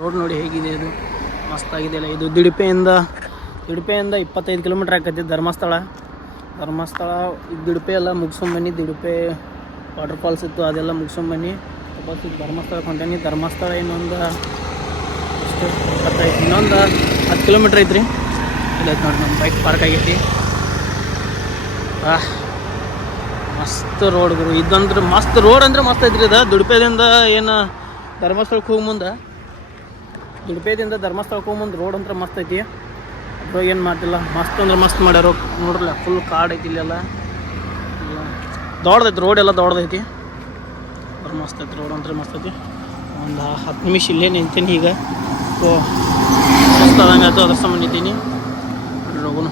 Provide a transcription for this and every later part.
Road ನೋಡಿ ಹೇಗಿದೆ, ಇದು ಮಸ್ತಾಗಿದೆಯಲ್ಲ. ಇದು ದಿಡುಪೆಯಿಂದ 25 ಕಿಲೋಮೀಟ್ರ್ ಆಕೈತಿ ಧರ್ಮಸ್ಥಳ. ಇದು ದಿಡುಪೆ ಎಲ್ಲ ಮುಗಿಸ್ಕೊಂಬನ್ನಿ. ದಿಡುಪೆ ವಾಟರ್ ಫಾಲ್ಸ್ ಇತ್ತು, ಅದೆಲ್ಲ ಮುಗಿಸ್ಕೊಂಬನ್ನಿ. ವಾಪಸ್ ಧರ್ಮಸ್ಥಳಕ್ಕೆ ಹೊಂಟೇನಿ. ಧರ್ಮಸ್ಥಳ ಇನ್ನೊಂದು 10 ಕಿಲೋಮೀಟ್ರ್ ಐತ್ರಿ. ಇಲ್ಲೈತೆ ನೋಡಿ, ನಮ್ಮ ಬೈಕ್ ಪಾರ್ಕ್ ಆಗೈತಿ. ಮಸ್ತ್ ರೋಡ್ ಗುರು, ಇದಂದ್ರೆ ಮಸ್ತ್ ರೋಡ್ ಅಂದ್ರೆ ಮಸ್ತ್ ಐತ್ರಿ. ಇದು ದುಡುಪೆದಿಂದ ಏನು ಧರ್ಮಸ್ಥಳಕ್ಕೆ ಹೋಗಿ ಮುಂದೆ, ರೋಡ್ ಅಂದ್ರೆ ಮಸ್ತ್ ಐತಿ. ಅದ್ರಾಗ ಏನು ಮಾಡ್ತಿಲ್ಲ, ಮಸ್ತ್ ಅಂದ್ರೆ ಮಸ್ತ್ ಮಾಡ್ಯಾರ. ನೋಡ್ರಲ್ಲ, ಫುಲ್ ಕಾಡ್ ಐತಿ ಇಲ್ಲೆಲ್ಲ. ದೊಡ್ಡದೈತಿ ರೋಡ್, ಎಲ್ಲ ದೊಡ್ಡದೈತಿ. ಮಸ್ತ್ ಐತಿ ರೋಡ್ ಅಂದ್ರೆ ಮಸ್ತ್ ಐತಿ. ಒಂದು 10 ನಿಮಿಷ ಇಲ್ಲೇ ನಿಂತೀನಿ. ಈಗ ಮಸ್ತ್ ಆದಂಗೆ ಆಯ್ತು, ಅದ್ರ ಸಂಬಂಧ ನಿಂತೀನಿ. ಹೋಗೋಣ.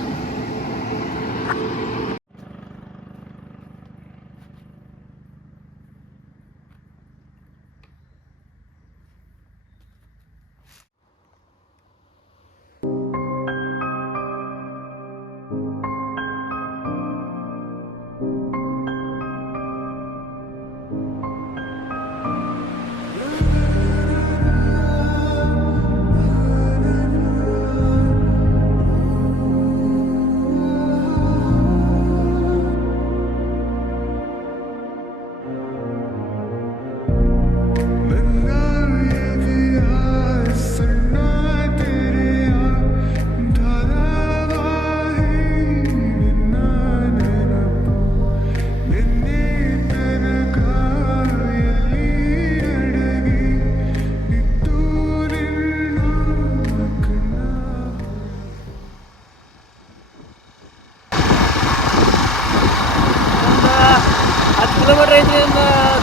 ಕಿಲೋಮೀಟ್ರ್ ಐತ್ರಿ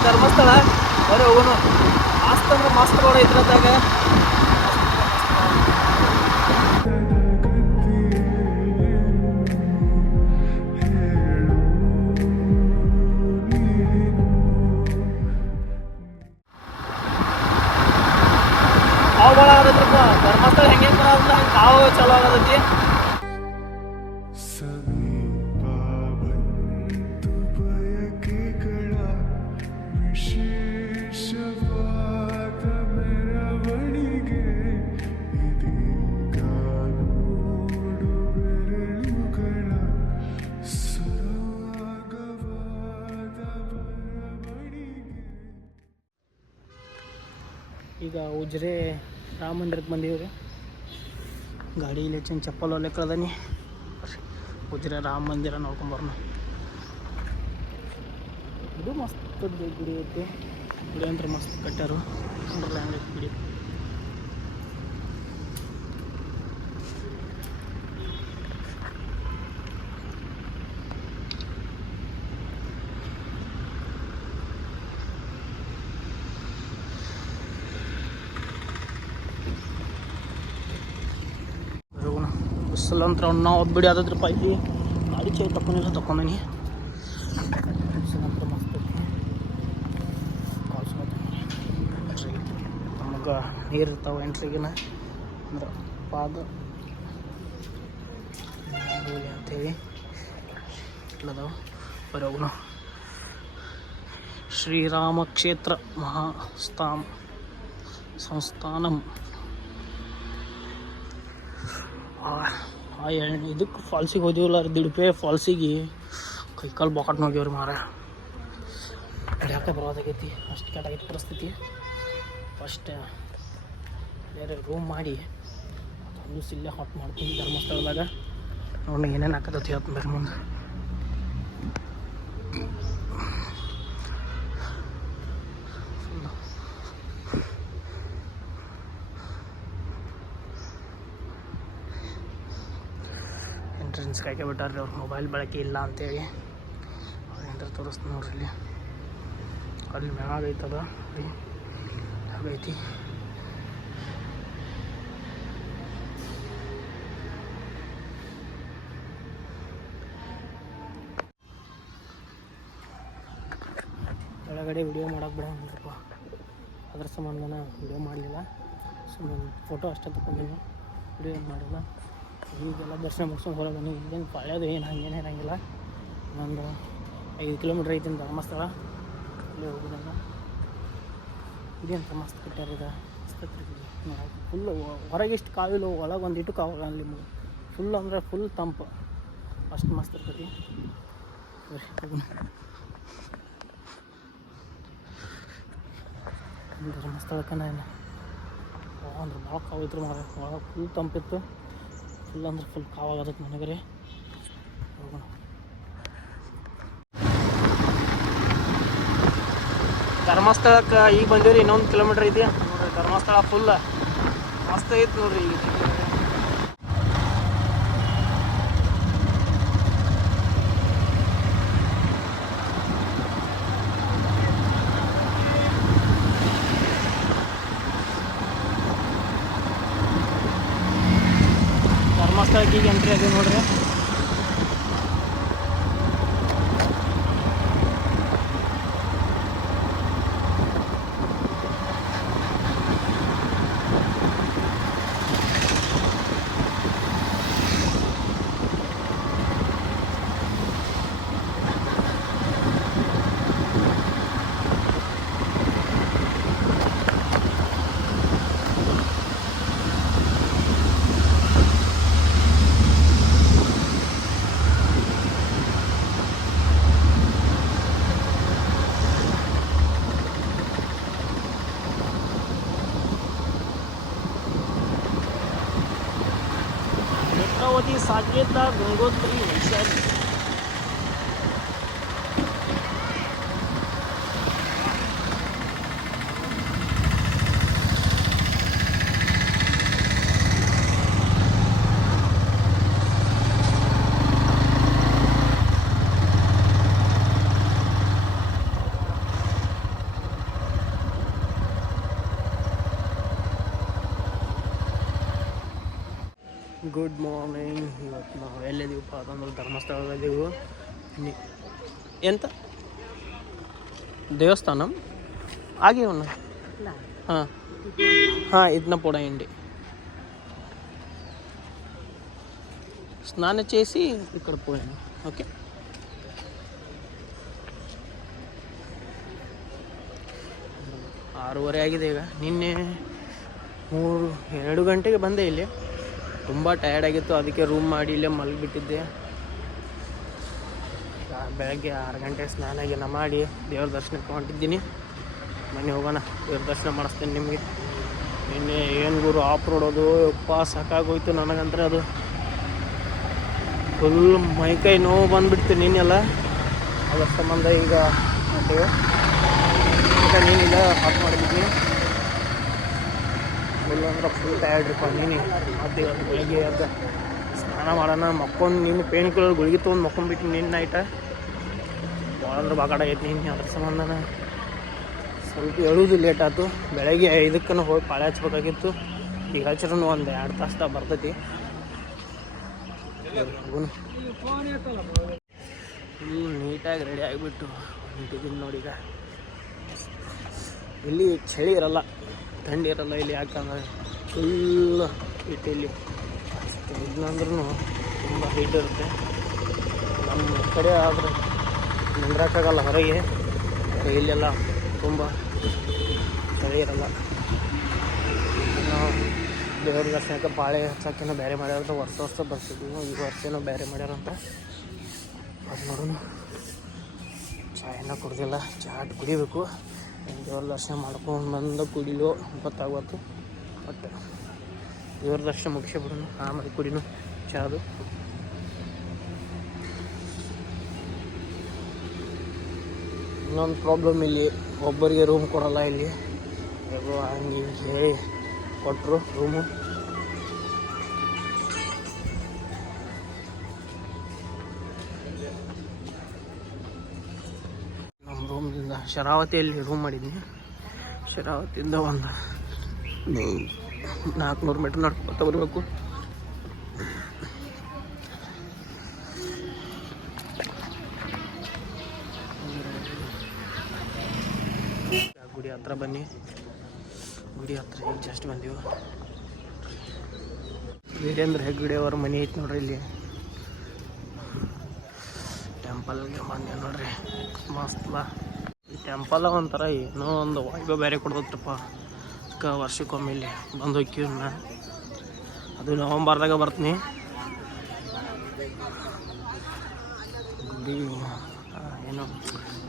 ಧರ್ಮಸ್ಥಳ. ಬರೀ ಹೋಗೋಣ. ಮಸ್ತ್ ಅಂದ್ರೆ ಮಸ್ತ್ ರೋಡ್ ಐತ್ರಿ ಅದಾಗ. ಕಾವು ಭಾಳ ಆಗದೈತ್ರಪ್ಪ. ಧರ್ಮಸ್ಥಳ ಹೆಂಗೆ ಬರೋದಿಲ್ಲ, ಹಂಗೆ ಕಾವು ಚಲೋ ಆಗದೈತಿ. ಈಗ ಉಜ್ರೆ ರಾಮ ಮಂದಿರಕ್ಕೆ ಬಂದೀವ್ರಿ. ಗಾಡಿ ಇಲ್ಲಿ ಚಪ್ಪಲ್ ಹೊಲೆ ಕಳ್ದನಿ. ಉಜ್ರೆ ರಾಮ ಮಂದಿರ ನೋಡ್ಕೊಂಬರೋಣ. ಇದು ಮಸ್ತ್ ಗುಡಿ ಐತಿ. ಗುಡಿ ಅಂದ್ರೆ ಮಸ್ತ್ ಕಟ್ಟಾರು. ನೋಡ್ರಲ್ಲ ಹೆಂಗೈತಿ ಗುಡಿ. ಬಿಸಿಲು ಅಂತ ನಾವು ಬಿಡಿ ಆದದ್ರಪ್ಪ. ಇಲ್ಲಿ ಗಾಡಿ ಚೇರ್ ತಗೊಂಡಿನಿ. ಬಿಸಿಲು ಅಂತ ಮಸ್ತ್ ಐತಿ. ನಮಗೆ ನೀರು ಇರ್ತಾವೆ ಎಂಟ್ರಿಗಿನ, ಅಂದ್ರೆ ಪಾದ ಅಂತೇಳಿ ಇಲ್ಲದಾವ. ಬರೀ ಹೋಗೋಣ. ಶ್ರೀರಾಮ ಕ್ಷೇತ್ರ ಸಂಸ್ಥಾನಂ. ಇದಕ್ಕೆ ಫಾಲ್ಸಿಗೆ ಹೋದಿವಲ್ಲ, ದಿಡುಪೆ ಫಾಲ್ಸಿಗೆ ಕೈಕಾಲು ಬಾಕಟ್ ನೋಡ್ಯವ್ರಿ ಮಾರ. ಯಾಕೆ ಬರೋದಾಗೈತಿ, ಅಷ್ಟು ಕೆಟ್ಟಾಗೈತಿ ಪರಿಸ್ಥಿತಿ. ಫಸ್ಟ್ ಬೇರೆ ರೂಮ್ ಮಾಡಿ ಒಂದು ಇಲ್ಲೇ ಹಾಟ್ ಮಾಡ್ತೀನಿ ಧರ್ಮಸ್ಥಳದಾಗ. ನೋಡಿ ಏನೇನು ಹಾಕತೈತಿ ಹೇಳ್ತೀನಿ ಬೇರೆ ಮುಂದೆ. ಎಂಟ್ರೆನ್ಸ್ ಕಾಯ್ಕೆ ಬಿಟ್ಟಾರ್ರಿ ಅವ್ರು, ಮೊಬೈಲ್ ಬಳಕೆ ಇಲ್ಲ ಅಂತೇಳಿ. ಅವ್ರು ಏನಾರು ತೋರಿಸ್ತೀನಿ ನೋಡ್ರಿ. ಇಲ್ಲಿ ಅಲ್ಲಿ ಮ್ಯಾಗ ಐತದ ರೀ, ಹಾಗೈತಿ. ಕೆಳಗಡೆ ವಿಡಿಯೋ ಮಾಡೋಕೆ ಬಿಡೋಣಪ್ಪ, ಅದ್ರ ಸಂಬಂಧ ನಾನು ವಿಡಿಯೋ ಮಾಡಲಿಲ್ಲ. ಸುಮ್ಮನೆ ಫೋಟೋ ಅಷ್ಟೇ ತಗೊಂಡಿನಿ, ವಿಡಿಯೋ ಏನು ಮಾಡಿಲ್ಲ. ಈಗೆಲ್ಲ ದರ್ಶನ ಮುಗಿಸ್ಕೊಂಡು ಹೊರಗೆ ಈಗೇನು ಪಾಳ್ಯದು ಏನು ಹಂಗೇನು ಇರೋಂಗಿಲ್ಲ. ಒಂದು 5 ಕಿಲೋಮೀಟ್ರ್ ಐತಿ ಧರ್ಮಸ್ಥಳ. ಇಲ್ಲಿ ಹೋಗೋದಲ್ಲ. ಇದೇಂತ ಮಸ್ತ್ ಕಟ್ಟಾರ, ಇದು ಮಸ್ತ್ ಫುಲ್ ಹೊರಗೆ ಇಷ್ಟು ಕಾವಿಲ್ಲ, ಒಳಗೆ ಒಂದಿಟ್ಟು ಕಾವಾಗ ಅಲ್ಲಿ ಫುಲ್ ಅಂದರೆ ಫುಲ್ ತಂಪು, ಅಷ್ಟು ಮಸ್ತ್ ಇರ್ತೈತಿ. ಧರ್ಮಸ್ಥಳಕ್ಕನ ಏನು ಅಂದ್ರೆ ಭಾಳ ಕಾವಿತ್ತು ಮಾರ, ಒಳಗೆ ಫುಲ್ ತಂಪಿತ್ತು, ಫುಲ್ ಅಂದ್ರೆ ಫುಲ್ ಕಾವಾಗತ್ತೈತೆ ನನಗೆ ರೀ. ಹೋಗೋಣ. ಧರ್ಮಸ್ಥಳಕ್ಕೆ ಈಗ ಬಂದೀವಿ ರೀ, ಇನ್ನೊಂದು ಕಿಲೋಮೀಟ್ರ್ ಐತಿ ನೋಡ್ರಿ. ಧರ್ಮಸ್ಥಳ ಫುಲ್ ಮಸ್ತ್ ಐತಿ ನೋಡ್ರಿ. ಈಗ ಧರ್ಮಸ್ಥಳಕ್ಕೆ ಈಗ ಎಂಟ್ರಿ ಆಗಿ ನೋಡ್ರಿ. नेत्रावती, साकेता, गंगोत्री, वैशाली. Good morning. ಇವತ್ತು ನಾವು ಎಲ್ಲಿದ್ದೀವಪ್ಪ ಅಂತಂದ್ರೆ ಧರ್ಮಸ್ಥಳದಲ್ಲಿವು. ಎಂತ ದೇವಸ್ಥಾನ ಆಗಿ ಉನ್ನ ಹಾಂ ಹಾಂ ಇದನ್ನ పొడ ఇండి స్నానం చేసి ఇక్కడ పోయాను. ఓకే, ಆರೂವರೆ ಆಗಿದೆ ಈಗ. ನಿನ್ನೆ 2 ಗಂಟೆಗೆ ಬಂದೆ. ಇಲ್ಲಿ ತುಂಬ ಟಯರ್ಡ್ ಆಗಿತ್ತು, ಅದಕ್ಕೆ ರೂಮ್ ಮಾಡಿ ಇಲ್ಲೇ ಮಲಗಿಬಿಟ್ಟಿದ್ದೆ. ಬೆಳಗ್ಗೆ 6 ಗಂಟೆಗೆ ಸ್ನಾನ ಗೀನ ಮಾಡಿ ದೇವ್ರ ದರ್ಶನಕ್ಕೆ ಹೊಂಟಿದ್ದೀನಿ. ಬನ್ನಿ ಹೋಗೋಣ, ದೇವ್ರ ದರ್ಶನ ಮಾಡಿಸ್ತೀನಿ ನಿಮಗೆ. ನಿನ್ನೆ ಏನು ಗುರು ಆಫ್ ರೋಡೋದು ಯಪ್ಪ ಸಾಕಾಗೋಯ್ತು ನನಗಂದ್ರೆ. ಅದು ಫುಲ್ ಮೈಕೈ ನೋವು ಬಂದುಬಿಡ್ತು ನಿನ್ನೆಲ್ಲ. ಅದರ ಸಂಬಂಧ ಈಗ ಹೊಂಟೇವೆ. ಈಗ ನೀನಿಲ್ಲ ಆಫ್ ಮಾಡಿದ್ದೀನಿ. ಫುಲ್ ಅಂದ್ರೆ ಫುಲ್ ಟಯರ್ಡ್ ರೀಪ್ಪ. ನೀನು ಮತ್ತು ಇವತ್ತು ಬೆಳಗ್ಗೆ ಎದ್ದು ಸ್ನಾನ ಮಾಡೋಣ ಮಕ್ಕೊಂಡು ನೀನು ಪೇನ್ ಕಿಲ್ಲರ್ ಗುಳಿಗೆ ತೊಗೊಂಡು ಮಕ್ಕೊಂಡ್ಬಿಟ್ಟು ನಿನ್ನ ನೈಟ ಭಾಳ ಅಂದ್ರೆ ಬಾಗಾಡಾಗೈತಿ ನಿನ್ನೆ. ಅದ್ರ ಸಂಬಂಧನ ಸ್ವಲ್ಪ ಹೇಳೋದು ಲೇಟ್ ಆಯ್ತು. ಬೆಳಗ್ಗೆ 5ಕ್ಕೆ ಹೋಗಿ ಪಾಳೆ ಹಚ್ಬೇಕಾಗಿತ್ತು. ಈಗ ಹಚ್ಚಿರೂ ಒಂದು 2 ತಾಸು ಬರ್ತೈತಿ. ಫುಲ್ ನೀಟಾಗಿ ರೆಡಿ ಆಗಿಬಿಟ್ಟು ಹೊಂಟಿದ್ದೀನಿ ನೋಡಿ. ಈಗ ಇಲ್ಲಿ ಚಳಿ ಇರಲ್ಲ, ಥಂಡಿ ಇರಲ್ಲ ಇಲ್ಲಿ. ಯಾಕಂದರೆ ಫುಲ್ ಹೀಟ್ ಇಲ್ಲಿ. ಅಷ್ಟು ಇಲ್ಲಂದ್ರೂ ತುಂಬ ಹೀಟ್ ಇರುತ್ತೆ. ನಮ್ಮ ಕಡೆ ಆದರೆ ನಿಂದ್ರಕ್ಕಾಗಲ್ಲ ಹೊರಗೆ. ಇಲ್ಲೆಲ್ಲ ತುಂಬ ಚಳಿ ಇರಲ್ಲ. ನಾವು ದೇವ್ರ ದರ್ಶನಕ್ಕೆ ಪಾಳೆ ಹಚ್ಚೋಕ್ಕೇನೋ ಬೇರೆ ಮಾಡ್ಯಾರಂತ. ವರ್ಷ ಬರ್ತಿದ್ವಿ, ಈ ವರ್ಷ ಏನೋ ಬೇರೆ ಮಾಡ್ಯಾರಂತ. ಅದು ನೋಡೋಣ. ಚಾಯನ್ನ ಕುಡ್ದಿಲ್ಲ, ಚಾಟ್ ಕುಡಿಬೇಕು. ದೇವ್ರ ದರ್ಶನ ಮಾಡ್ಕೊಂಡು ಬಂದು ಕುಡಿಲೋ ಗೊತ್ತಾಗ್ಬಾರ್ದು. ಬಟ್ ದೇವ್ರ ದರ್ಶನ ಮುಗಿಸಿ ಬಿಡೋಣ, ಆಮೇಲೆ ಕುಡಿನು ಚಾದು. ಇನ್ನೊಂದು ಪ್ರಾಬ್ಲಮ್, ಇಲ್ಲಿ ಒಬ್ಬರಿಗೆ ರೂಮ್ ಕೊಡಲ್ಲ. ಇಲ್ಲಿ ಹಂಗೆ ಹಿಂಗೆ ಹೇಳಿ ಕೊಟ್ಟರು ರೂಮು. ನಮ್ಮ ರೂಮ್ದಿಂದ ಶರಾವತಿಯಲ್ಲಿ ರೂಮ್ ಮಾಡಿದ್ನಿ. ಶರಾವತಿಯಿಂದ ಒಂದು 400 ಮೀಟ್ರ್ ನಡ್ಕೊತ ಬರಬೇಕು. ಗುಡಿ ಹತ್ರ ಬನ್ನಿ. ಗುಡಿ ಹತ್ರ ಈಗ ಜಸ್ಟ್ ಬಂದೀವಿ. ವೀರೇಂದ್ರ ಹೆಗ್ಗಡೆ ಅವ್ರ ಮನೆ ಐತಿ ನೋಡ್ರಿ ಇಲ್ಲಿ. ಟೆಂಪಲ್ಗೆ ಬಂದೆ ನೋಡ್ರಿ, ಮಸ್ತ್. ಈ ಟೆಂಪಲ್ ಒಂಥರ ಏನೋ ಒಂದು ವೈಬ ಬೇರೆ ಕೊಡ್ತೈತ್ರಪ್ಪ. ವರ್ಷಕ್ಕೊಮ್ಮೆ ಇಲ್ಲಿ ಬಂದು ಹೋಗ್ತೀವಿ. ಅದು ನವಂಬರ್ದಾಗ ಬರ್ತೀನಿ. ಗುಡಿ ಏನು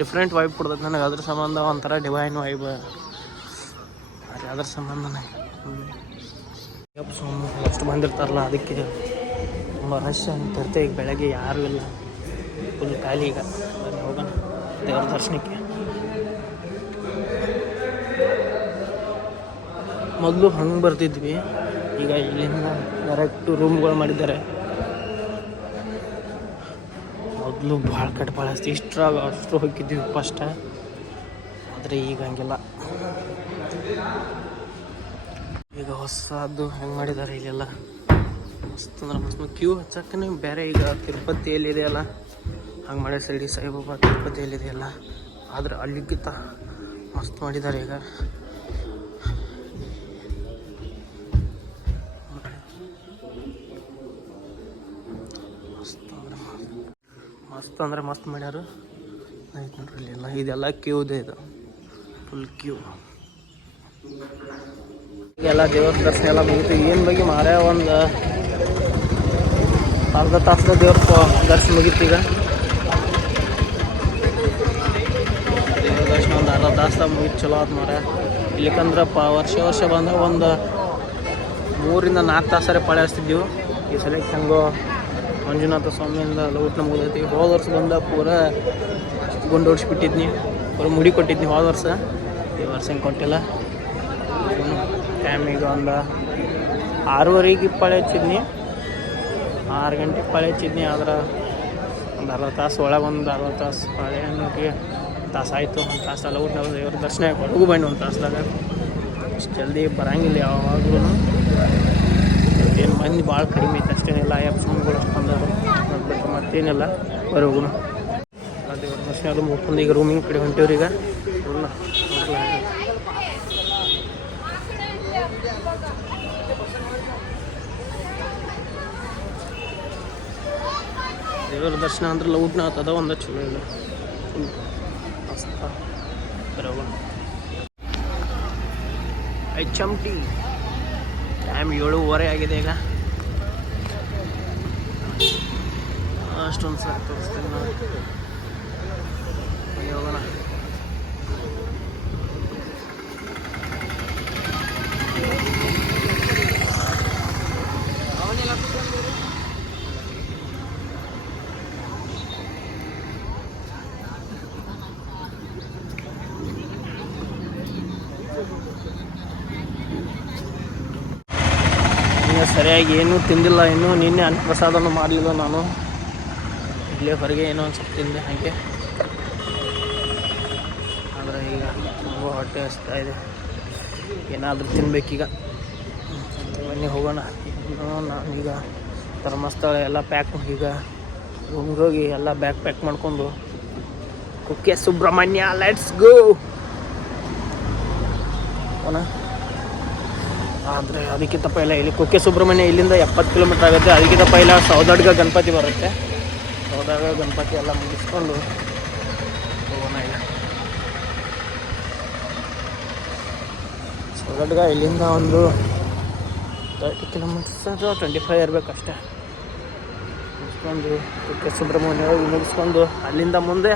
ಡಿಫ್ರೆಂಟ್ ವೈಬ್ ಕೊಡ್ತೈತೆ ನನಗೆ. ಅದ್ರ ಸಂಬಂಧ ಒಂಥರ ಡಿವೈನ್ ವೈಬ್. ಅದ್ರ ಸಂಬಂಧ ಅಷ್ಟು ಬಂದಿರ್ತಾರಲ್ಲ, ಅದಕ್ಕೆ ತುಂಬ ರಶ್ ಅಂತಿರುತ್ತೆ. ಈಗ ಬೆಳಗ್ಗೆ ಯಾರೂ ಇಲ್ಲ, ಫುಲ್ ಖಾಲಿ. ಈಗ ಬನ್ನಿ ಹೋಗೋಣ ದೇವ್ರ ದರ್ಶನಕ್ಕೆ. ಮೊದಲು ಹಂಗೆ ಬರ್ತಿದ್ವಿ, ಈಗ ಇಲ್ಲಿಂದ ಡೈರೆಕ್ಟ್ ರೂಮ್ಗಳು ಮಾಡಿದ್ದಾರೆ. ಮೊದಲು ಭಾಳ ಭಾಳ ಇಷ್ಟ್ರಾಗ ಅಷ್ಟು ಹೋಗಿದ್ವಿ ಫಸ್ಟ್, ಆದರೆ ಈಗ ಹಂಗಿಲ್ಲ. ಈಗ ಹೊಸದು ಹೆಂಗೆ ಮಾಡಿದ್ದಾರೆ ಇಲ್ಲೆಲ್ಲ, ಮಸ್ತ್ ಅಂದ್ರೆ ಮಸ್ತ್. ಕ್ಯೂ ಹಚ್ಚಕ್ಕೇ ಬೇರೆ. ಈಗ ತಿರುಪತಿಯಲ್ಲಿದೆಯಲ್ಲ ಹಂಗೆ ಮಾಡಿ ಶಿರಡಿ ಸಾಯಿಬಾಬಾ ತಿರುಪತಿಯಲ್ಲಿದೆಯಲ್ಲ, ಆದರೆ ಅಲ್ಲಿಗಿಂತ ಮಸ್ತ್ ಮಾಡಿದ್ದಾರೆ ಈಗ. ಮಸ್ತ್ ಅಂದ್ರೆ ಮಸ್ತ್ ಮಾಡ್ಯಾರ. ಆಯ್ತು ನೋಡ್ರಿ ಇಲ್ಲೆಲ್ಲ ಇದೆಲ್ಲ ಕ್ಯೂದೆ, ಇದು ಫುಲ್ ಕ್ಯೂ. ಎಲ್ಲ ದೇವ್ರ ದರ್ಶನ ಎಲ್ಲ ಮುಗಿತು. ಏನು ಬಗ್ಗೆ ಮಾರೇ ಒಂದು ಅರ್ಧ ತಾಸು ದೇವ್ರ ದರ್ಶನ ಮುಗೀತು. ಈಗ ದೇವ್ರ ದರ್ಶನ ಒಂದು ಅರ್ಧ ತಾಸು ಮುಗಿತು. ಚಲೋ ಆತು ಮಾರ. ಇಲ್ಲಿಕಂದ್ರೆ ವರ್ಷ ಬಂದಾಗ ಒಂದು 3 ರಿಂದ 4 ತಾಸರೆ ಪಾಳೆ ಹಚ್ತಿದ್ದೀವಿ. ಈ ಸಲಕ್ಕೆ ಹೆಂಗೋ ಮಂಜುನಾಥ ಸ್ವಾಮಿಯಿಂದ ಊಟ ಮುಗಿದೈತಿ. ಹೋದ ವರ್ಷ ಬಂದ ಪೂರ ಗುಂಡು ಹೊಡ್ಸ್ಬಿಟ್ಟಿದ್ನಿ, ಪೂರ ಮುಡಿ ಕೊಟ್ಟಿದ್ನಿ ಹೋದ ವರ್ಷ. ಈ ವರ್ಷ ಹಿಂಗೆ ಕೊಟ್ಟಿಲ್ಲ. ಟೈಮಿಗೆ ಒಂದು 6:30ಗೆ ಪಾಳೆ ಹಚ್ಚಿದ್ನಿ, 6 ಗಂಟೆಗೆ ಪಾಳೆ ಹಚ್ಚಿದ್ನಿ. ಆದ್ರೆ ಒಂದು ಅರ್ಧ ತಾಸು ಒಳಗೆ, ಒಂದು ಅರ್ಧ ತಾಸು ಪಾಳೆ ಅನ್ನೋಕ್ಕೆ ತಾಸು ಆಯಿತು. ಒಂದು ತಾಸು ಎಲ್ಲ ಊಟ ದೇವ್ರ ದರ್ಶನ ಹೊರಗು ಬನ್ನಿ. ಒಂದು ತಾಸ್ದಾಗ ಅಷ್ಟು ಜಲ್ದಿ ಬರೋಂಗಿಲ್ಲ ಯಾವಾಗಲೂ. ಏನು ಮಂದಿ ಭಾಳ ಕಡಿಮೆ ಐತೆ ಅಷ್ಟೇನಿಲ್ಲ. ಅಯ್ಯಪ್ಪ ಸ್ವಾಮಿಗಳು ಬಂದವರು ನೋಡ್ಬೇಕು, ಮತ್ತೇನಿಲ್ಲ. ಹೊರಗು ದೇವ್ರ ದರ್ಶನ ಅದು ಮುಗ್ಕೊಂಡು ಈಗ ರೂಮಿಂಗ್ ಕಡೆ ಹೊಂಟೇವ್ರಿ. ಈಗ ದೇವರ ದರ್ಶನ ಅಂದ್ರೆ ಊಟನ ಆತದ ಒಂದು ಚಲೋ ಇಲ್ಲ. ಬರೋಣ HMT ಟೈಮ್ 7:30 ಆಗಿದೆ. ಈಗ ಅಷ್ಟೊಂದು ಸಾಕು ತೋರಿಸ್ತೇನೆ ನಾವು. ಹೋಗೋಣ. ಸರಿಯಾಗಿ ಏನೂ ತಿಂದಿಲ್ಲ ಇನ್ನೂ. ನಿನ್ನೆ ಅನ್ನಪ್ರಸಾದನೂ ಮಾಡಲಿಲ್ಲ ನಾನು. ಇಲ್ಲೇ ಹೊರಗೆ ಏನೋ ಒಂದು ಸ್ವಲ್ಪ ತಿಂದೆ ಹಾಗೆ. ಆದರೆ ಈಗ ತುಂಬ ಹೊಟ್ಟೆ ಹಸ್ತಾ ಇದೆ, ಏನಾದರೂ ತಿನ್ಬೇಕೀಗ. ಬನ್ನಿ ಹೋಗೋಣ. ನಾನೀಗ ಧರ್ಮಸ್ಥಳ ಎಲ್ಲ ಪ್ಯಾಕ್, ಈಗ ರೂಮ್ಗೆ ಹೋಗಿ ಎಲ್ಲ ಬ್ಯಾಗ್ ಪ್ಯಾಕ್ ಮಾಡ್ಕೊಂಡು ಕುಕ್ಕೆ ಸುಬ್ರಹ್ಮಣ್ಯ ಲೆಟ್ಸ್ ಗೋ ಹೋಗೋಣ. ಆದರೆ ಅದಕ್ಕಿಂತ ಪೈಲ ಇಲ್ಲಿ ಕುಕ್ಕೆ ಸುಬ್ರಹ್ಮಣ್ಯ ಇಲ್ಲಿಂದ 70 ಕಿಲೋಮೀಟ್ರ್ ಆಗುತ್ತೆ. ಅದಕ್ಕಿಂತ ಪೈಲ ಸೌದಡ್ಗ ಗಣಪತಿ ಬರುತ್ತೆ. ಸೌದಡ್ಗ ಗಣಪತಿ ಎಲ್ಲ ಮುಗಿಸ್ಕೊಂಡು ಹೋಗೋಣ. ಈಗ ಸೌದಡ್ಗ ಇಲ್ಲಿಂದ ಒಂದು 30 ಕಿಲೋಮೀಟರ್ಸ್ ಅಥವಾ 25 ಇರಬೇಕಷ್ಟೇ. ಮುಗಿಸ್ಕೊಂಡು ಕುಕ್ಕೆ ಸುಬ್ರಹ್ಮಣ್ಯ ಹೋಗಿ ಮುಗಿಸ್ಕೊಂಡು ಅಲ್ಲಿಂದ ಮುಂದೆ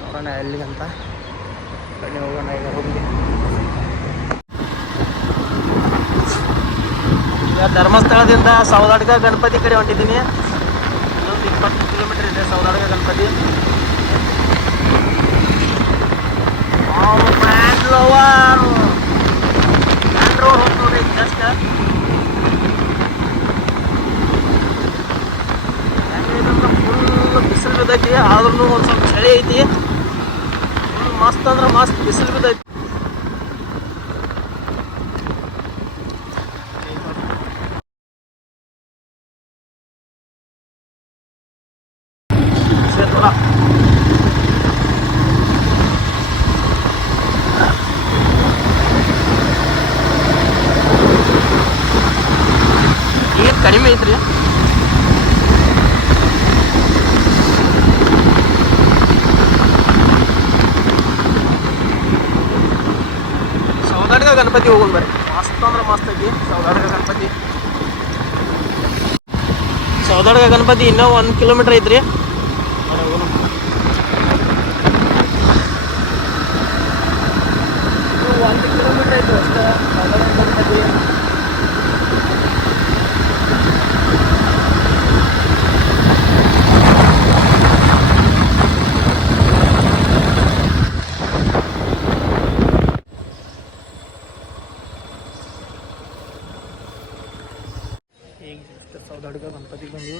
ನೋಡೋಣ ಎಲ್ಲಿಗಂತ. ಬನ್ನಿ ಹೋಗೋಣ ಈಗ ಹೋಗಿ. ಈಗ ಧರ್ಮಸ್ಥಳದಿಂದ ಸೌದಡ್ಗ ಗಣಪತಿ ಕಡೆ ಹೊಂಟಿದ್ದೀನಿ. ಇನ್ನೊಂದು 20 ಕಿಲೋಮೀಟರ್ ಇದೆ ಸೌದಡ್ಗ ಗಣಪತಿ. ಮ್ಯಾನ್ ರೋಡ್ ಹೋಗಿ ನೋಡ್ರಿ ಜಸ್ಟ್. ಫುಲ್ ಬಿಸಿಲು ಬಿದ್ದೈತಿ, ಆದ್ರೂ ಒಂದು ಸ್ವಲ್ಪ ಚಳಿ ಐತಿ. ಫುಲ್ ಮಸ್ತ್ ಅಂದ್ರೆ ಮಸ್ತ್ ಬಿಸಿಲು ಬಿದ್ದೈತಿ. ನೀರು ಕಡಿಮೆ ಐತ್ರಿ. ಸೌದಡ್ಗ ಗಣಪತಿ ಹೋಗೋಣ ಬರ್ರಿ. ಮಸ್ತ್ ಅಂದ್ರೆ ಮಸ್ತ್ ಐತಿ ಸೌದಾಡ್ಗ ಗಣಪತಿ. ಸೌದಾಡ್ಗ ಗಣಪತಿ ಇನ್ನೂ 1 ಕಿಲೋಮೀಟರ್ ಐತ್ರಿ. ಹೋಗೋಣ. 1 ಕಿಲೋಮೀಟರ್ ಐತಿ ಅಷ್ಟೇ ಸೌದಾಡ್ಗ ಗಣಪತಿ. ಈಗ ಸೌದಾಡ್ಗ ಗಣಪತಿ ಬಂದು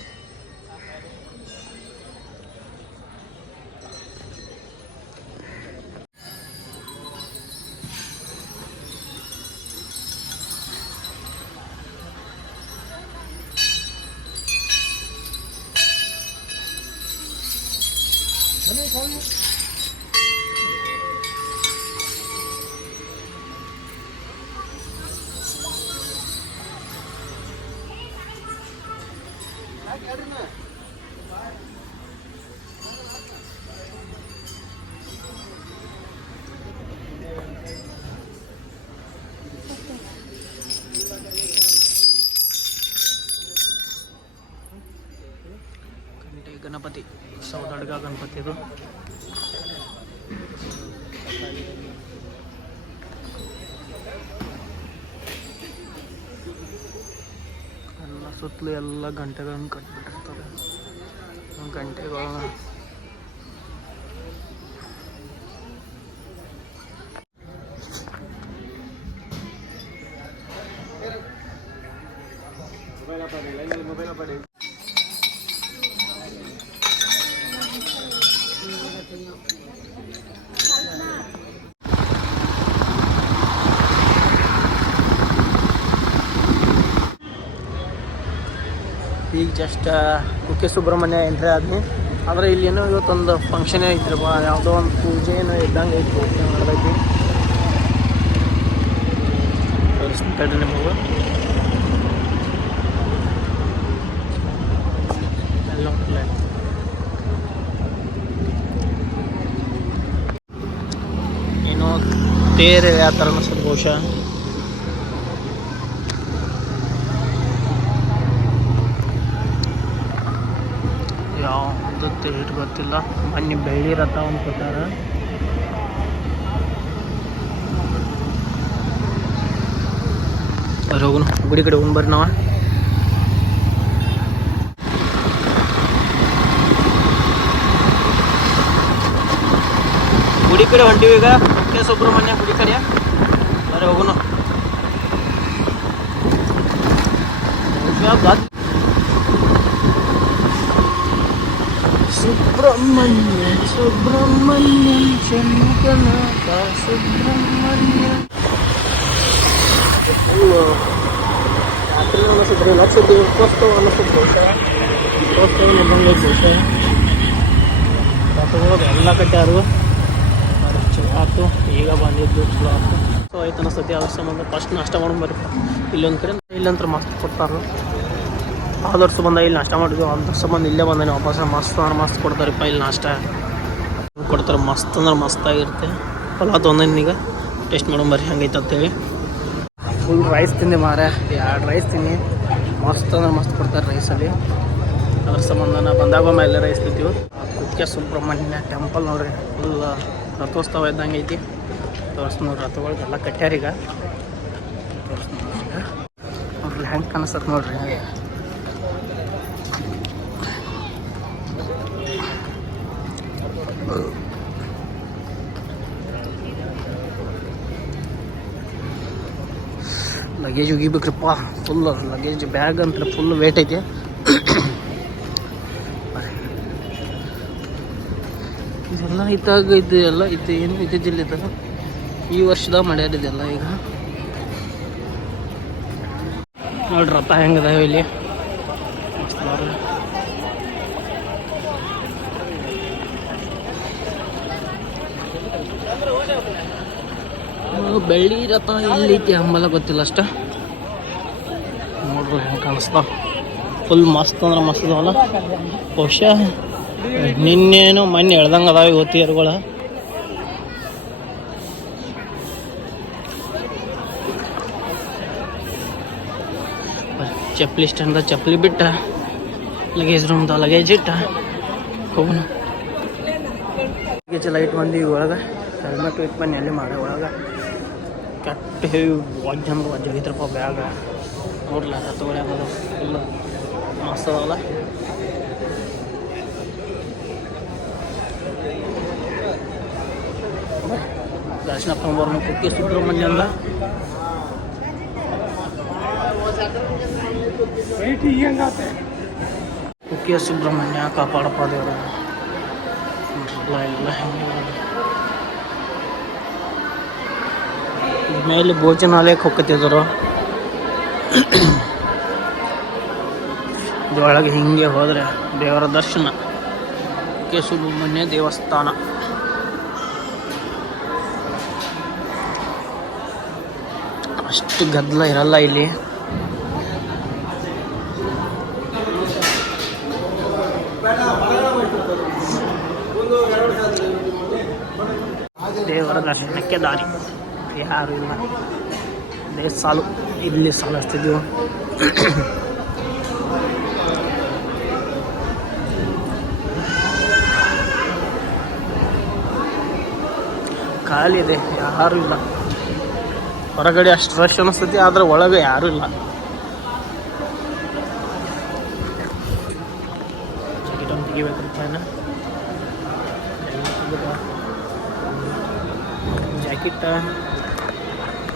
ಗಣಪತಿ ಸೌದಾಡ್ಗ ಗಣಪತಿ ಅದು. ಎಲ್ಲ ಸುತ್ತಲೂ ಎಲ್ಲ ಗಂಟೆಗಳನ್ನು ಕಟ್ಬಿಟ್ಟಿರ್ತಾರೆ. ಗಂಟೆಗಳು ಈಗ ಜಸ್ಟ್ ಕುಕ್ಕೆ ಸುಬ್ರಹ್ಮಣ್ಯ ಎಂಟ್ರಿ ಆದ್ನಿ. ಆದರೆ ಇಲ್ಲೇನೋ ಇವತ್ತೊಂದು ಫಂಕ್ಷನ್ ಐತ್ರಿ, ಯಾವುದೋ ಒಂದು ಪೂಜೆ ಏನೋ ಇದ್ದಂಗೆ ಐತಿ, ನಡೆದೈತಿ. ತೋರಿಸ್ತಾರೆ ನಿಮಗೆ ಎಲ್ಲ ನೋಡ್ತಿಲ್ಲ. ಏನೋ ತೇರು ಯಾವ ಥರ ಅನಿಸ್ತದೆ ಬಹುಶಃ. ಯಾವುದು ತೇರು ಗೊತ್ತಿಲ್ಲ. ಮೊನ್ನೆ ಬೆಳ್ಳಿ ರಥ ಒಂದು ಕೊಟ್ಟಾರ. ಹೋಗೋಣ ಗುಡಿ ಕಡೆ ಹೋಗಿ ಬರ್ರಿ. ನಾವು ಗುಡಿ ಕಡೆ ಹೊಂಟಿವಿ ಈಗ, ಕುಕ್ಕೆ ಸುಬ್ರಹ್ಮಣ್ಯ ಗುಡಿ ಕಡೆ. ಬರ್ರಿ ಹೋಗೋಣ. ಸುಬ್ರಹ್ಮಣ್ಯ ಸುಬ್ರಹ್ಮಣ್ಯ ಶಂಕರನಾಥ ಸುಬ್ರಹ್ಮಣ್ಯ. ರಾತ್ರಿ ಅನಿಸುತ್ತೆ, ಲಕ್ಷ ದೀಪೋತ್ಸವ ಅನಿಸುತ್ತೆ ಬಹುಶಃ. ದೀಪೋತ್ಸವ ನಿಮ್ಮಂಗೆ ಬಹುಶಃ. ರಥಗಳು ಎಲ್ಲ ಕಟ್ಟಾರು. ಚಲೋ ಆಯ್ತು, ಈಗ ಬಂದಿದ್ದು ಚಲೋ ಆಯ್ತು. ಸೊ ಆಯ್ತು ಅನಿಸ್ತೈತಿ. ಅದ್ರ ಸಂಬಂಧ ಫಸ್ಟ್ ನಾಷ್ಟ ಮಾಡೋಣ ಬರ್ರಿ. ಇಲ್ಲೊಂದು ಕಡೆ ಇಲ್ಲಂತ್ರ ಮಸ್ತ್ ಕೊಡ್ತಾರೆ. ಆದ ವರ್ಷ ಬಂದ ಇಲ್ಲಿ ನಾಷ್ಟ ಮಾಡಿದ್ವಿ, ಅದ್ರ ಸಂಬಂಧ ಇಲ್ಲೇ ಬಂದಾನೆ ವಾಪಸ್. ಮಸ್ತ್ ಅಂದ್ರೆ ಮಸ್ತ್ ಕೊಡ್ತಾರಪ್ಪ ಇಲ್ಲಿ ನಾಷ್ಟ ಕೊಡ್ತಾರೆ. ಮಸ್ತ್ ಅಂದ್ರೆ ಮಸ್ತಾಗಿರುತ್ತೆ. ಪಲಾವ್ ತೊಗೊಂಡೇನಿ, ಈಗ ಟೇಸ್ಟ್ ಮಾಡೋಣ ಬರ್ರಿ ಹೆಂಗೈತೆ ಅಂತೇಳಿ. ಫುಲ್ ರೈಸ್ ತಿಂದೆ ಮಾರೆ, 2 ರೈಸ್ ತಿನ್ನಿ. ಮಸ್ತ್ ಅಂದ್ರೆ ಮಸ್ತ್ ಕೊಡ್ತಾರೆ ರೈಸಲ್ಲಿ. ಅದ್ರ ಸಂಬಂಧ ನಾ ಬಂದಾಗ ಎಲ್ಲ ರೈಸ್ ತಿಂತೀವಿ. ಕುಕ್ಕೆ ಸುಬ್ರಹ್ಮಣ್ಯ ಟೆಂಪಲ್ ನೋಡ್ರಿ, ಫುಲ್ ರಥೋತ್ಸವ ಇದ್ದಂಗೆ ಐತಿ. ತೋರಿಸ್ ನೋಡ್ರಿ, ರಥಗಳಿಗೆಲ್ಲ ಕಟ್ಟ್ಯಾರೀಗ. ತೋರಿಸ್ ನೋಡ್ರಿ ಹೆಂಗೆ ಕಾಣಿಸ್ತದೆ ನೋಡ್ರಿ. ಲಗೇಜ್ ಒಗಿಬೇಕ್ರಪ್ಪ. ಫುಲ್ ಲಗೇಜ್ ಬ್ಯಾಗ್ ಅಂತ ಫುಲ್ ವೇಟ್ ಐತೆ. ಇದೆಲ್ಲ ಇದ್ದಾಗ ಇದು ಎಲ್ಲ ಇದು ಏನು ಇದ್ದಿದ್ದಿಲ್ಲ. ಇದು ಈ ವರ್ಷದಾಗ ಮಾಡ್ಯಾರಿದೆಲ್ಲ. ಈಗ ನೋಡ್ರಿ ರಥ ಹೆಂಗದಾವೆ ಇಲ್ಲಿ. ಬೆಳ್ಳಿ ರಥ ಎಲ್ಲೈತಿ ಹಂಬಲ್ಲ ಗೊತ್ತಿಲ್ಲ ಅಷ್ಟ. ನೋಡ್ರಿ ಹೆಂಗೆ ಕಾಣಿಸ್ತಾವ. ಫುಲ್ ಮಸ್ತ್ ಅಂದ್ರೆ ಮಸ್ತ್ ಅದಾವಲ್ಲ. ಬಹುಶಃ ನಿನ್ನೇನು ಮೊನ್ನೆ ಎಳ್ದಂಗೆ ಅದಾವೆ ಇವತ್ತು ಏರುಗಳ. ಚಪ್ಪಲಿ ಸ್ಟ್ಯಾಂಡ್ದ ಚಪ್ಪಲಿ ಬಿಟ್ಟ ಲಗೇಜ್ ರೂಮ್ದ ಲಗೇಜ್ ಇಟ್ಟ ಹೋಗೋಣ. ಲಗೇಜ್ ಲೈಟ್ ಬಂದು ಒಳಗೆ ಹೆಲ್ಮೆಟ್ ಇಟ್ಟು ಬನ್ನಿ ಅಲ್ಲಿ ಮಾಡಿ ಒಳಗೆ ಕೆಟ್ಟ ಹೇವಿ ವಜ್ಜ ಅಂದ್ರೆ ವಜ್ಜ ಐತ್ರಪ್ಪ ಬ್ಯಾಗ ನೋಡ್ಲ ತಗೊಳ್ಳಿ ಆಗೋದು ಫುಲ್ ಮಸ್ತ್ ಅದಾವಲ್ಲ. ದರ್ಶನಪ್ಪ ಬರ್ಮ ಕುಕ್ಕೆ ಸುಬ್ರಹ್ಮಣ್ಯ ಅಂದ ಕುಕ್ಕೆ ಸುಬ್ರಹ್ಮಣ್ಯ ಕಾಪಾಡಪ್ಪ ದೇವರ ಇಲ್ಲ ಮೇಲೆ ಭೋಜನಾಲಯಕ್ಕೆ ಹೋಗ್ತಿದ್ರು. ಇದ್ರೊಳಗೆ ಹಿಂಗೆ ಹೋದರೆ ದೇವರ ದರ್ಶನ. ಕುಕ್ಕೆ ಸುಬ್ರಹ್ಮಣ್ಯ ದೇವಸ್ಥಾನ. ಅಷ್ಟು ಗದ್ದಲ ಇರಲ್ಲ ಇಲ್ಲಿ. ದೇವರ ದರ್ಶನಕ್ಕೆ ದಾರಿ ಯಾರು ಇಲ್ಲ. ಅದೇ ಸಾಲು, ಇಲ್ಲಿ ಸಾಲು ಹಚ್ತಿದ್ವು. ಖಾಲಿ ಇದೆ, ಯಾರು ಇಲ್ಲ. ಹೊರಗಡೆ ಅಷ್ಟು ರಶ್ ಅನಿಸ್ತೈತಿ, ಆದ್ರೆ ಒಳಗೆ ಯಾರೂ ಇಲ್ಲ. ಜಾಕೆಟ್ ಒಂದು ತೆಗಿಬೇಕಂತ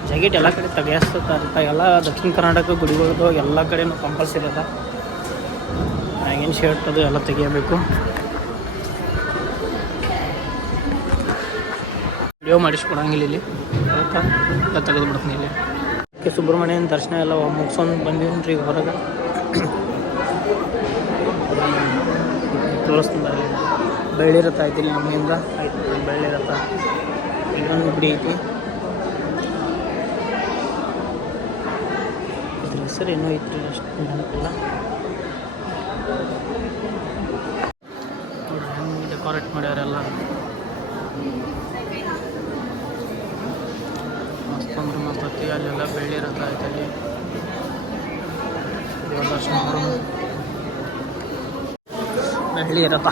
ಜಾಕೆಟ್ ಎಲ್ಲ ಕಡೆ ತೆಗಿಸ್ತಾರೆ. ಎಲ್ಲ ದಕ್ಷಿಣ ಕರ್ನಾಟಕ ಗುಡಿಗಳದು ಎಲ್ಲ ಕಡೆನೂ ಕಂಪಲ್ಸರಿ ಅದ. ಮ್ಯಾಗಿನ ಶರ್ಟ್ ಅದು ಎಲ್ಲ ತೆಗಿಯಬೇಕು. ವಿಡಿಯೋ ಮಾಡಿಸ್ಕೊಡಂಗಿಲ್ಲ ಇಲ್ಲಿ, ಅದಕ್ಕೆ ಎಲ್ಲ ತೆಗೆದು ಬಿಡ್ತೀನಿ ಇಲ್ಲಿ. ಕೆ ಸುಬ್ರಹ್ಮಣ್ಯನ ದರ್ಶನ ಎಲ್ಲ ಮುಗಿಸ್ಕೊಂಡು ಬಂದಿವ್ರಿ ಈಗ ಹೊರಗೆ. ತೋರಿಸ್ತೀನಿ ಬೆಳ್ಳಿ ರಥ ಐತಿ ಇಲ್ಲಿ ನಮ್ಮಿಂದ ಆಯ್ತು. ಬೆಳ್ಳಿ ರಥ ಇನ್ನೊಂದು ಗುಡಿ ಐತಿ, ಇದ್ರ ಹೆಸರು ಏನೋ ಐತ್ರಿ, ಅಷ್ಟು ನೆನಪಿಲ್ಲ. ನೋಡ್ರಿ ಹೆಂಗೆ ಡೆಕೋರೇಟ್ ಮಾಡ್ಯಾರೆಲ್ಲ, ಮಸ್ತ್ ಅಂದ್ರೆ ಮಸ್ತ್ ಐತಿ. ಅಲ್ಲೆಲ್ಲ ಬೆಳ್ಳಿ ರಥ ಐತೆ, ಅಲ್ಲಿ ದೇವರ ದರ್ಶನ ಮಾಡೋದು. ಬೆಳ್ಳಿ ರಥ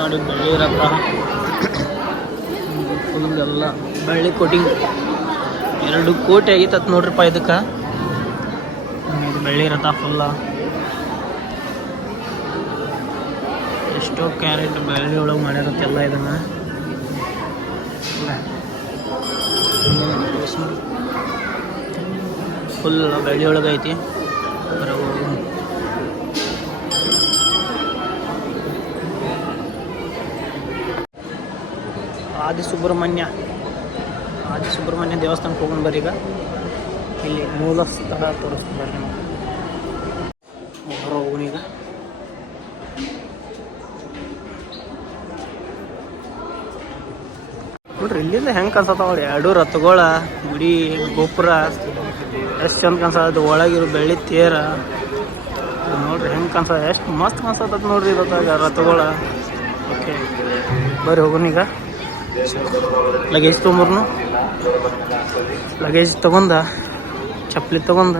ನೋಡಿ, ಬೆಳ್ಳಿ ರಥ ಫುಲ್ ಎಲ್ಲ ಬೆಳ್ಳಿ ಕೋಟಿಂಗ್. 2 ಕೋಟಿ ಆಗಿತ್ತು ನೋಡ್ರಿಪ್ಪ ಇದಕ್ಕೆ. ಇದು ಬೆಳ್ಳಿ ರಥ ಫುಲ್ಲ ಎಷ್ಟೋ ಕ್ಯಾರೆಟ್ ಬೆಳ್ಳಿ ಒಳಗೆ ಮಾಡಿರುತ್ತೆ ಎಲ್ಲ. ಇದನ್ನು ಫುಲ್ ಬೆಳ್ಳಿ ಒಳಗೆ ಐತಿ. ಆದಿ ಸುಬ್ರಹ್ಮಣ್ಯ ದೇವಸ್ಥಾನಕ್ಕೆ ಹೋಗೋಣ ಬರ್ರಿ. ಈಗ ಇಲ್ಲಿ ಮೂಲ ಸ್ಥಳ ತೋರಿಸ್ತೀನಿ ಬರ್ರಿ. ಹೊರ ಹೋಗೋಣ ಈಗ. ನೋಡ್ರಿ ಇಲ್ಲಿಂದ ಹೆಂಗೆ ಕಾಣಿಸತ್ತಾವ 2 ರಥಗಳ ಗುಡಿ ಗೋಪುರ ಎಷ್ಟು ಚಂದ ಕಾಣಿಸತ್ತದ. ಒಳಗಿರೋ ಬೆಳ್ಳಿ ತೇರ ನೋಡ್ರಿ ಹೆಂಗೆ ಕಾಣಿಸ್ತದೆ, ಎಷ್ಟು ಮಸ್ತ್ ಕಾಣಿಸ್ತದ ನೋಡ್ರಿ ಇದಾಗ ರಥಗಳ. ಓಕೆ ಬರ್ರಿ ಹೋಗೋಣ ಈಗ. ಲಗೇಜ್ ತೊಗೊಂಬರ್ನು, ಲಗೇಜ್ ತೊಗೊಂಡ ಚಪ್ಪಲಿ ತೊಗೊಂಡ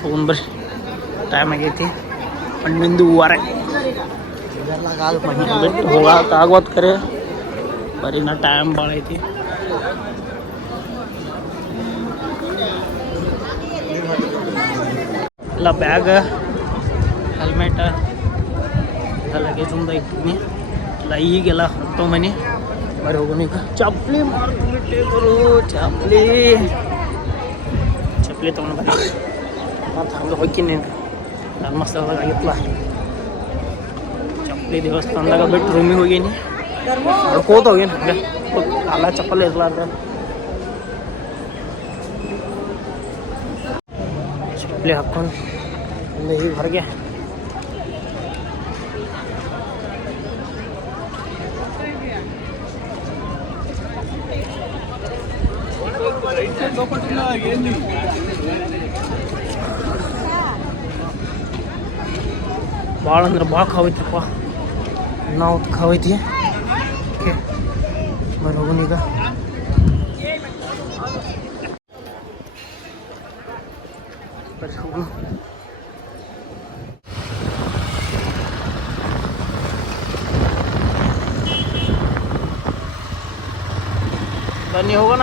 ಹೋಗೋಣ ಬರ್ರಿ. ಟೈಮ್ ಆಗೈತಿ 11:15. ಬಿಟ್ಟು ಹೋಗಕ್ಕೆ ಆಗೋದು ಕರೆ ಬರೀ ನಾ ಟೈಮ್ ಭಾಳ ಐತಿ. ಎಲ್ಲ ಬ್ಯಾಗ್ ಹೆಲ್ಮೆಟ್ ಲಗೇಜ್ ಒಂದು ಇಟ್ಟಿನಿ ಎಲ್ಲ. ಈಗೆಲ್ಲ ಹೊತ್ತೊಂಬನಿ ಬರೀ ಹೋಗೋಣ ಈಗ. ಚಪ್ಪಲಿ ಮಾಡ್ಕೊಂಡ್ಬಿಟ್ಟೆ ಗುರು, ಚಪ್ಪಲಿ ತೊಗೊಂಡು ಬರೀ ಮತ್ತು ಹಂಗೆ ಹೋಗ್ತೀನಿ ಧರ್ಮಸ್ಥಳದಾಗ ಆಗಿತ್ತಲ್ಲ. ಚಪ್ಪಲಿ ದೇವಸ್ಥಾನದಾಗ ಬಿಟ್ಟು ರೂಮಿಗೆ ಹೋಗೀನಿ. ನಡ್ಕೋತ ಹೋಗೇನು ಹಂಗೆ ಎಲ್ಲ ಚಪ್ಪಲಿ ಇರ್ಲಾರ್ದ. ಚಪ್ಪಲಿ ಹಾಕ್ಕೊಂಡು ಒಂದು ಈಗ ಹೊರಗೆ ಭಾಳ ಅಂದ್ರೆ ಭಾಳ ಖಾವೈತಿಪ್ಪ. ನಾವು ಖಾವೈತಿ. ಓಕೆ ಬರೀ ಹೋಗೋಣ ಈಗ. ಕಡೆ ಹೋಗೋಣ. ಬನ್ನಿ ಹೋಗೋಣ.